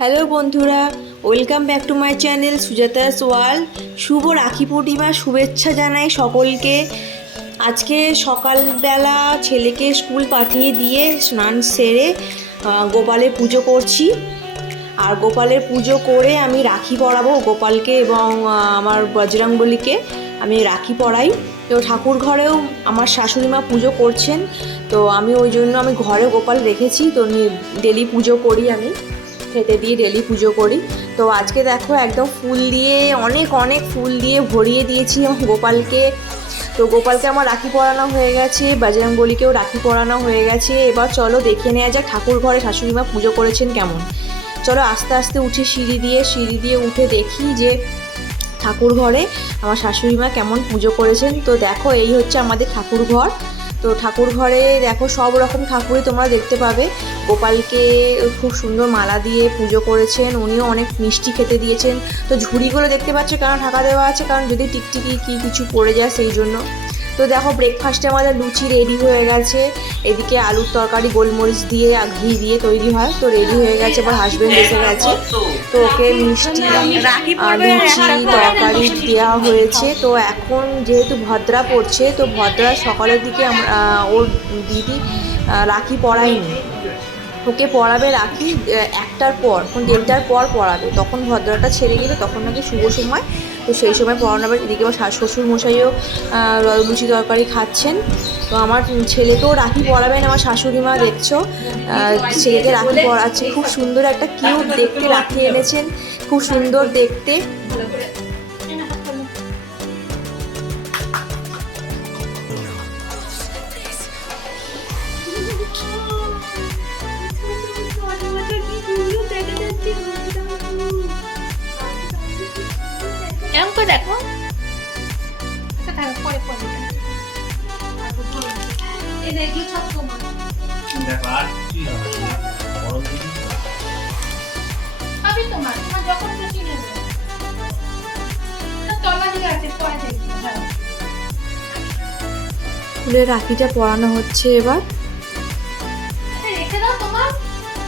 Hello বন্ধুরা, welcome back to my channel Sujata's world. শুভ রাখি পূর্ণিমার শুভেচ্ছা জানাই সকলকে। আজকে সকালবেলা ছেলেকে স্কুল পাঠিয়ে দিয়ে স্নান সেরে গোপালের পুজো করছি। আর গোপালের পুজো করে আমি রাখি পরাবো গোপালকে এবং আমার বজরংবলীকে আমি রাখি পরাই। তো ঠাকুর ঘরেও আমার শাশুড়ি মা পুজো করছেন, তো আমি ওই জন্য আমি ঘরে গোপাল রেখেছি। তো ডেলি পুজো করি, আমি খেতে দিয়ে ডেলি পুজো করি। তো আজকে দেখো একদম ফুল দিয়ে অনেক অনেক ফুল দিয়ে ভরিয়ে দিয়েছি আমার গোপালকে। তো গোপালকে আমার রাখি পরানো হয়ে গেছে, বজরংবলীকেও রাখি পরানো হয়ে গেছে। এবার চলো দেখে নেওয়া যাক ঠাকুর ঘরে শাশুড়ি মা পুজো করেছেন কেমন। চলো আস্তে আস্তে উঠে সিঁড়ি দিয়ে উঠে দেখি যে ঠাকুর ঘরে আমার শাশুড়ি মা কেমন পুজো করেছেন। তো দেখো এই হচ্ছে আমাদের ঠাকুর ঘর। তো ঠাকুর ঘরে দেখো সব রকম ঠাকুরই তোমরা দেখতে পাবে। গোপালকে খুব সুন্দর মালা দিয়ে পুজো করেছেন, উনিও অনেক মিষ্টি খেতে দিয়েছেন। তো ঝুড়িগুলো দেখতে পাচ্ছ কেন ঢাকা দেওয়া আছে, কারণ যদি টিকটিকি কি কিছু পড়ে যায় সেই জন্য। তো দেখো ব্রেকফাস্টে আমাদের লুচি রেডি হয়ে গেছে, এদিকে আলুর তরকারি গোলমরিচ দিয়ে ঘি দিয়ে তৈরি হয়। তো রেডি হয়ে গেছে, এবার হাজবেন্ড এসে গেছে, তো ওকে মিষ্টি লুচি তরকারি দেওয়া হয়েছে। তো এখন যেহেতু ভদ্রা পড়ছে, তো ভদ্রা সকালের দিকে ওর দিদি রাখি পরায়নি, ওকে পড়াবে রাখি 1টার পর, 1:30টার পর পড়াবে। তখন ভদ্রাটা ছেড়ে গেলে তখন নাকি শুভ সময়, তো সেই সময় পড়ানো হবে। এদিকে আমার শ্বশুর মশাইও লুচি তরকারি খাচ্ছেন। তো আমার ছেলেকেও রাখি পরাবেন আমার শাশুড়ি মা, দেখছো ছেলেকে রাখি পরাচ্ছে। খুব সুন্দর একটা কিউট দেখতে রাখি এনেছেন, খুব সুন্দর দেখতে। এরকম করে দেখো, ফুলের রাখিটা পরানো হচ্ছে এবার।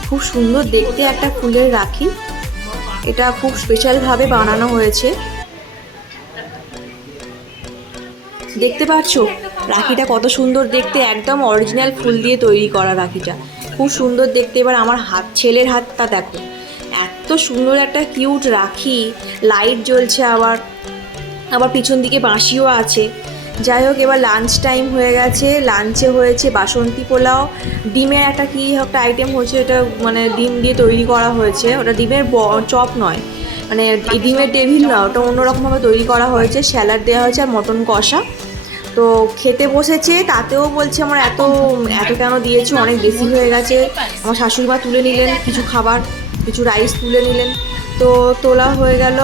খুব সুন্দর দেখতে একটা ফুলের রাখি, এটা খুব স্পেশালভাবে বানানো হয়েছে। দেখতে পাচ্ছ রাখিটা কত সুন্দর দেখতে, একদম অরিজিনাল ফুল দিয়ে তৈরি করা রাখিটা, খুব সুন্দর দেখতে। এবার আমার ছেলের হাতটা দেখো, এত সুন্দর একটা কিউট রাখি, লাইট জ্বলছে, আবার পিছন দিকে বাঁশিও আছে। যাই হোক, এবার লাঞ্চ টাইম হয়ে গেছে। লাঞ্চে হয়েছে বাসন্তী পোলাও, ডিমের একটা কী একটা আইটেম হয়েছে, এটা মানে ডিম দিয়ে তৈরি করা হয়েছে। ওটা ডিমের চপ নয়, মানে ডিমের টেবিল না, ওটা অন্যরকমভাবে তৈরি করা হয়েছে। স্যালাড দেওয়া হয়েছে আর মটন কষা। তো খেতে বসেছে, তাতেও বলছে আমার এত কেন দিয়েছো, অনেক বেশি হয়ে গেছে। আমার শাশুড়ি মা তুলে নিলেন কিছু খাবার, কিছু রাইস তুলে নিলেন, তো তোলা হয়ে গেল।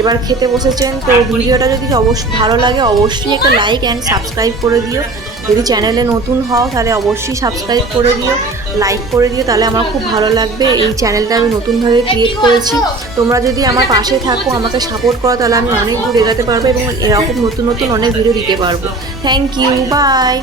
এবার খেতে বসেছেন। তো ভিডিওটা যদি অবশ্যই ভালো লাগে অবশ্যই একটা লাইক অ্যান্ড সাবস্ক্রাইব করে দিও। যদি চ্যানেলে নতুন হও তাহলে অবশ্যই সাবস্ক্রাইব করে দিও, লাইক করে দিও, তাহলে আমার খুব ভালো লাগবে। এই চ্যানেলটা আমি নতুনভাবে ক্রিয়েট করেছি, তোমরা যদি আমার পাশে থাকো, আমাকে সাপোর্ট করো, তাহলে আমি অনেক দূর এগাতে পারবো এবং এরকম নতুন নতুন অনেক ভিডিও দিতে পারবো। Thank you, by.